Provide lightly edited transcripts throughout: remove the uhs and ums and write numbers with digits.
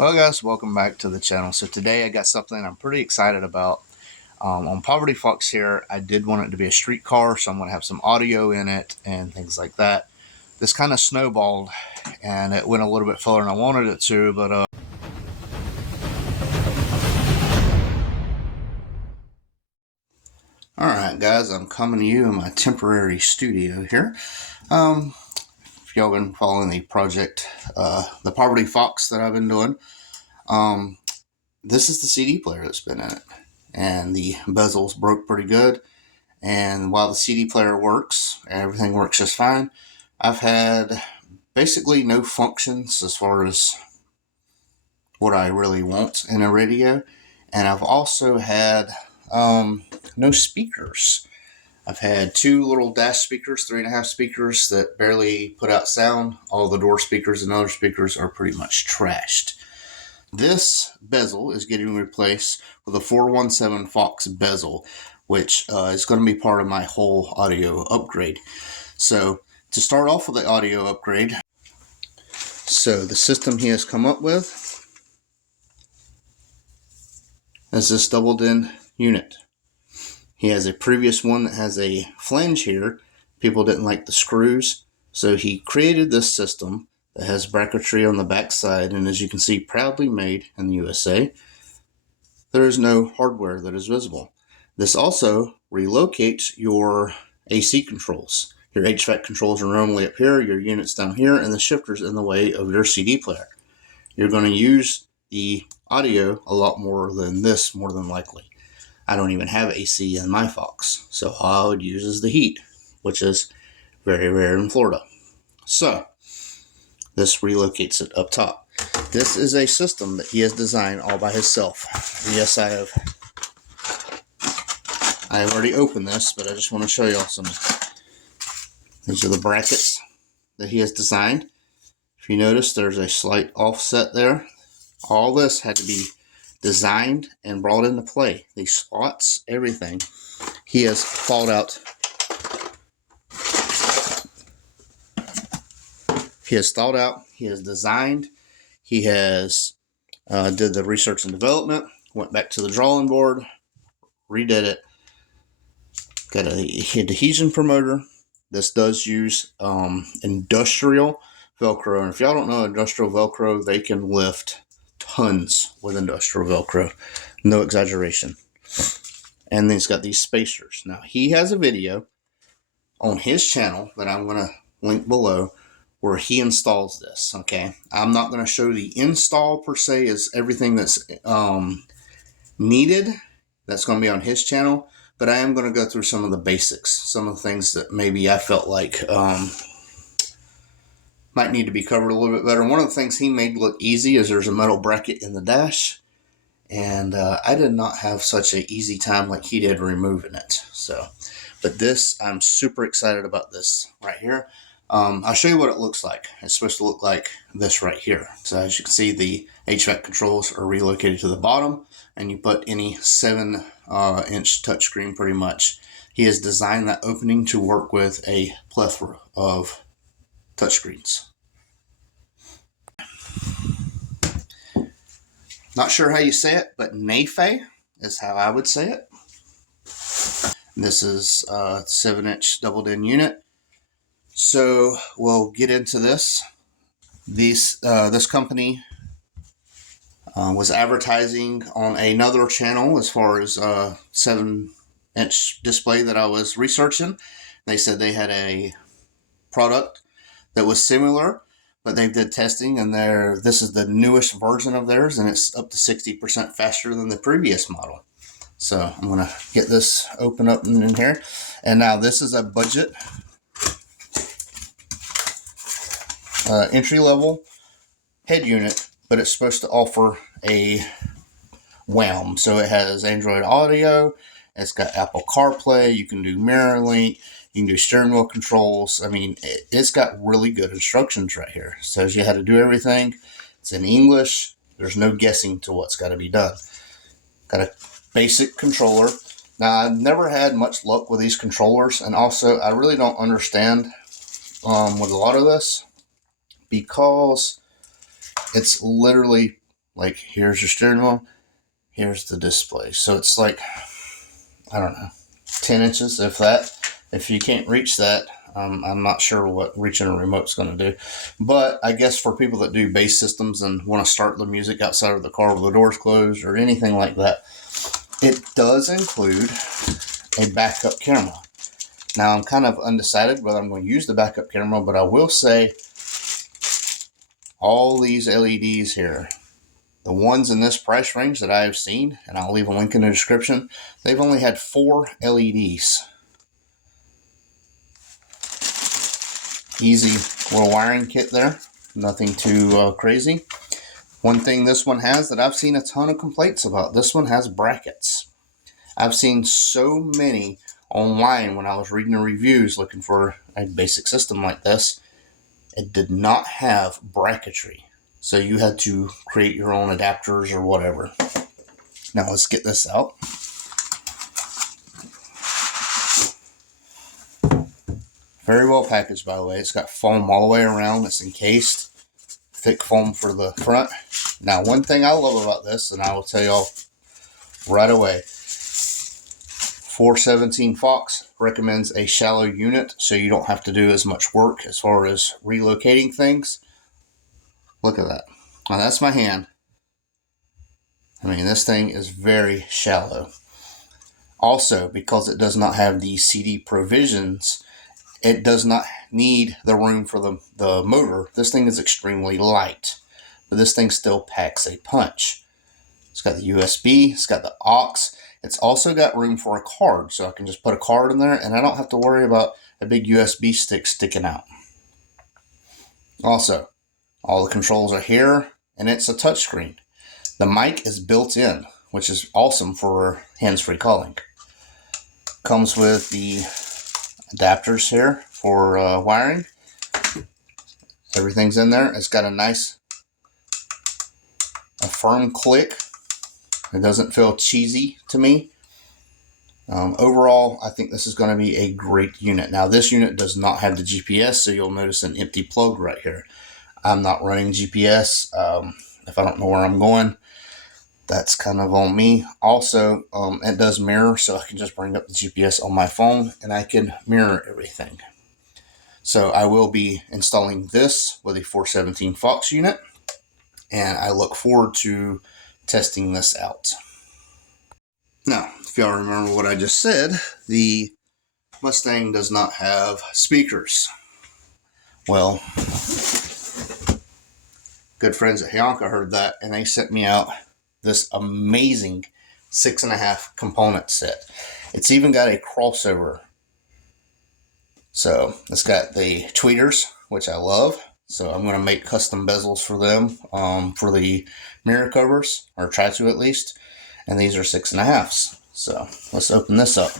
Well guys, welcome back to the channel. So today I got something I'm pretty excited about. On Poverty Fox here, I did want it to be a street car, so I'm going to have some audio in it and things like that. This kind of snowballed and it went a little bit further than I wanted it to, but Alright guys, I'm coming to you in my temporary studio here. If y'all been following the project, the Poverty Fox that I've been doing, this is the CD player that's been in it. And the bezels broke pretty good. And while the CD player works, everything works just fine, I've had basically no functions as far as what I really want in a radio. And I've also had no speakers. I've had two little dash speakers, 3.5 speakers that barely put out sound. All the door speakers and other speakers are pretty much trashed. This bezel is getting replaced with a 417 Fox bezel, which is going to be part of my whole audio upgrade. So to start off with the audio upgrade, so the system he has come up with is this doubled-in unit. He has a previous one that has a flange here. People didn't like the screws, so he created this system that has bracketry on the back side, and as you can see, proudly made in the USA. There is no hardware that is visible. This also relocates your AC controls. Your HVAC controls are normally up here, your unit's down here, and the shifter's in the way of your CD player. You're going to use the audio a lot more than this, more than likely. I don't even have AC in my Fox, so all I would use is the heat, which is very rare in Florida. So this relocates it up top. This is a system that he has designed all by himself. Yes, I have already opened this, but I just want to show y'all some. These are the brackets that he has designed. If you notice, there's a slight offset there. All this had to be designed and brought into play. These slots, everything. He has thought out. He has thought out. He has designed. He has did the research and development. Went back to the drawing board. Redid it. Got a adhesion promoter. This does use industrial Velcro. And if y'all don't know industrial Velcro, they can lift tons with industrial Velcro. No exaggeration. And then he's got these spacers. Now, he has a video on his channel that I'm going to link below where he installs this, okay? I'm not going to show the install per se as everything that's needed. That's going to be on his channel. But I am going to go through some of the basics, some of the things that maybe I felt like might need to be covered a little bit better. One of the things he made look easy is there's a metal bracket in the dash. And I did not have such an easy time like he did removing it. So, but this, I'm super excited about this right here. I'll show you what it looks like. It's supposed to look like this right here. So as you can see, the HVAC controls are relocated to the bottom, and you put any 7-inch touchscreen pretty much. He has designed that opening to work with a plethora of touchscreens. Not sure how you say it, but Naifay is how I would say it. This is a 7-inch doubled-in unit. So we'll get into this. This company was advertising on another channel as far as 7-inch display that I was researching. They said they had a product that was similar, but they did testing, and this is the newest version of theirs, and it's up to 60% faster than the previous model. So I'm going to get this open up in here. And now this is a budget entry-level head unit, but it's supposed to offer a WAM. So it has Android Audio, it's got Apple CarPlay, you can do mirror link, you can do steering wheel controls. I mean, it's got really good instructions right here. It says you how to do everything. It's in English. There's no guessing to what's got to be done. Got a basic controller. Now, I've never had much luck with these controllers, and also I really don't understand with a lot of this, because it's literally Like, here's your steering wheel, here's the display. So it's like, I don't know, 10 inches, if that. If you can't reach that, I'm not sure what reaching a remote's going to do. But I guess for people that do bass systems and want to start the music outside of the car with the doors closed or anything like that, it does include a backup camera. Now, I'm kind of undecided whether I'm going to use the backup camera, but I will say all these LEDs here, the ones in this price range that I have seen, and I'll leave a link in the description, they've only had 4 LEDs. Easy little wiring kit there. Nothing too crazy. One thing this one has that I've seen a ton of complaints about, this one has brackets. I've seen so many online when I was reading the reviews looking for a basic system like this. It did not have bracketry. So you had to create your own adapters or whatever. Now let's get this out. Very well packaged, by the way. It's got foam all the way around. It's encased. Thick foam for the front. Now, one thing I love about this, and I will tell y'all right away, 417 Fox recommends a shallow unit so you don't have to do as much work as far as relocating things. Look at that. Now, that's my hand. I mean, this thing is very shallow. Also, because it does not have the CD provisions, it does not need the room for the motor. This thing is extremely light, but this thing still packs a punch. It's got the USB, it's got the aux. It's also got room for a card, so I can just put a card in there, and I don't have to worry about a big USB stick sticking out. Also, all the controls are here, and it's a touchscreen. The mic is built in, which is awesome for hands-free calling. Comes with the adapters here for wiring. Everything's in there. It's got a firm click. It doesn't feel cheesy to me. Overall, I think this is going to be a great unit. Now, this unit does not have the GPS, so you'll notice an empty plug right here. I'm not running GPS. If I don't know where I'm going, that's kind of on me. Also, it does mirror, so I can just bring up the GPS on my phone, and I can mirror everything. So I will be installing this with a 417 Fox unit, and I look forward to testing this out. Now, if y'all remember what I just said, the Mustang does not have speakers. Well, good friends at Hyanka heard that, and they sent me out this amazing 6.5 component set. It's even got a crossover. So it's got the tweeters, which I love. So I'm going to make custom bezels for them for the mirror covers, or try to at least. And these are 6.5s. So let's open this up.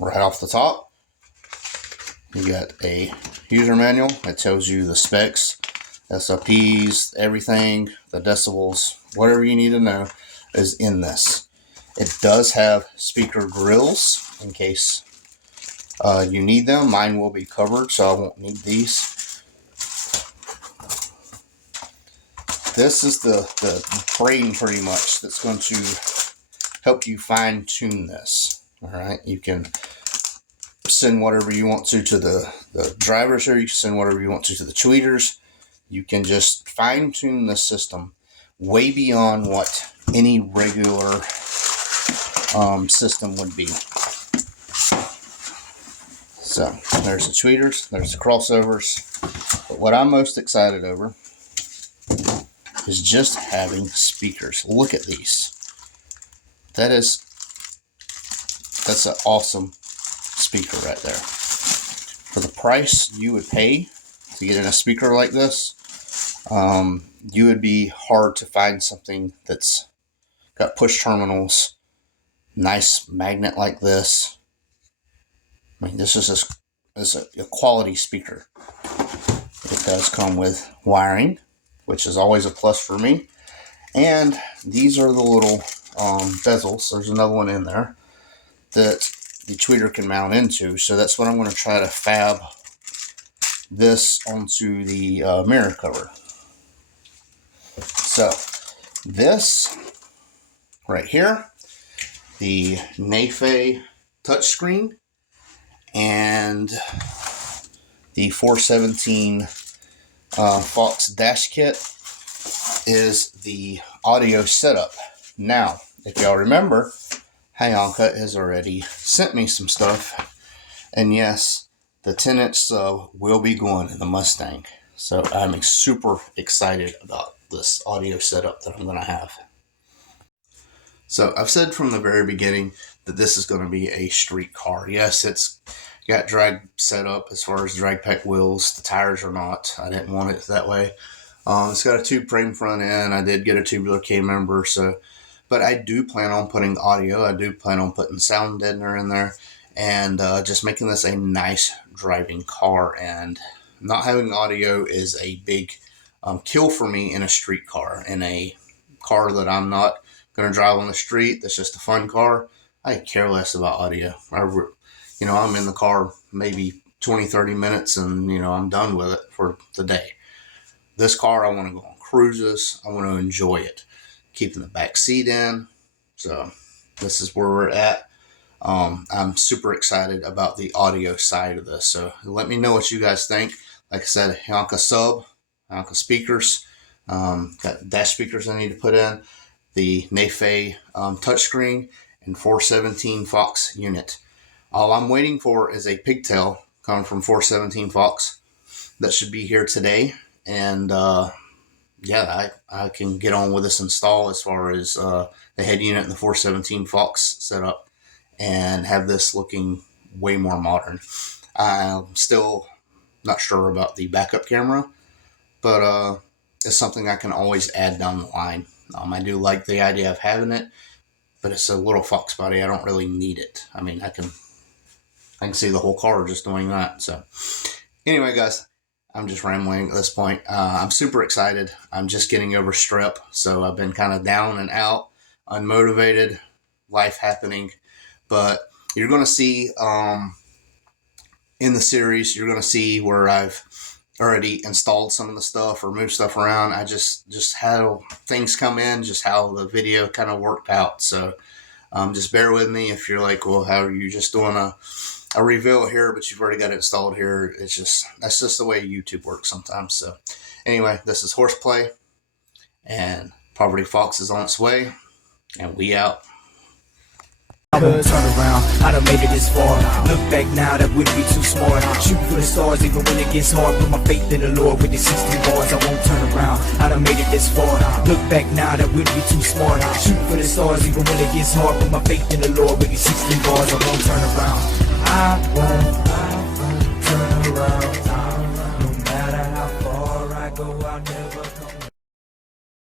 Right off the top, you got a user manual that tells you the specs, SOPs, everything, the decibels, whatever you need to know is in this. It does have speaker grills in case you need them. Mine will be covered, so I won't need these. This is the brain pretty much that's going to help you fine tune this. All right, you can send whatever you want to the drivers here. You can send whatever you want to the tweeters. You can just fine tune the system way beyond what any regular system would be. So there's the tweeters, there's the crossovers. But what I'm most excited over is just having speakers. Look at these. That's an awesome speaker right there. For the price you would pay to get in a speaker like this, you would be hard to find something that's got push terminals, nice magnet like this. I mean, this is a quality speaker. It does come with wiring, which is always a plus for me. And these are the little bezels. There's another one in there that the tweeter can mount into. So that's what I'm going to try to fab this onto the mirror cover. So this right here, the Naifay touchscreen, and the 417 Fox dash kit is the audio setup. Now, if y'all remember, Hyanka has already sent me some stuff, and yes, the 10-inch sub will be going in the Mustang. So I'm super excited about this audio setup that I'm going to have. So I've said from the very beginning that this is going to be a street car. Yes, it's got drag set up as far as drag pack wheels. The tires are not. I didn't want it that way. It's got a tube frame front end. I did get a tubular K member, but I do plan on putting audio. I do plan on putting sound deadener in there, and just making this a nice driving car. And not having audio is a big kill for me in a street car. In a car that I'm not going to drive on the street, that's just a fun car, I care less about audio. I'm in the car maybe 20-30 minutes, and I'm done with it for the day. This car, I want to go on cruises. I want to enjoy it, keeping the back seat in. So this is where we're at. I'm super excited about the audio side of this. So let me know what you guys think. Like I said, Hyanka sub, Hyanka speakers, got dash speakers I need to put in, the Naifay touchscreen, and 417 Fox unit. All I'm waiting for is a pigtail coming from 417 Fox. That should be here today. And yeah, I can get on with this install as far as the head unit and the 417 Fox setup, and have this looking way more modern. I'm still not sure about the backup camera, but it's something I can always add down the line. I do like the idea of having it, but it's a little FOXBODY. I don't really need it. I mean, I can see the whole car just doing that. So anyway, guys, I'm just rambling at this point. I'm super excited. I'm just getting over strep, so I've been kind of down and out, unmotivated, life happening. But you're going to see in the series, you're going to see where I've already installed some of the stuff or moved stuff around. I just how things come in, just how the video kind of worked out. So just bear with me if you're like, well, how are you just doing a reveal here, but you've already got it installed here. That's just the way YouTube works sometimes. So anyway, this is Horseplay, and Poverty Fox is on its way, and we out. I won't turn around, I done made it this far. Look back now, that wouldn't be too smart. Shoot for the stars even when it gets hard. Put my faith in the Lord with the 60 bars. I won't turn around, I done made it this far. Look back now, that wouldn't be too smart. Shoot for the stars even when it gets hard. Put my faith in the Lord with these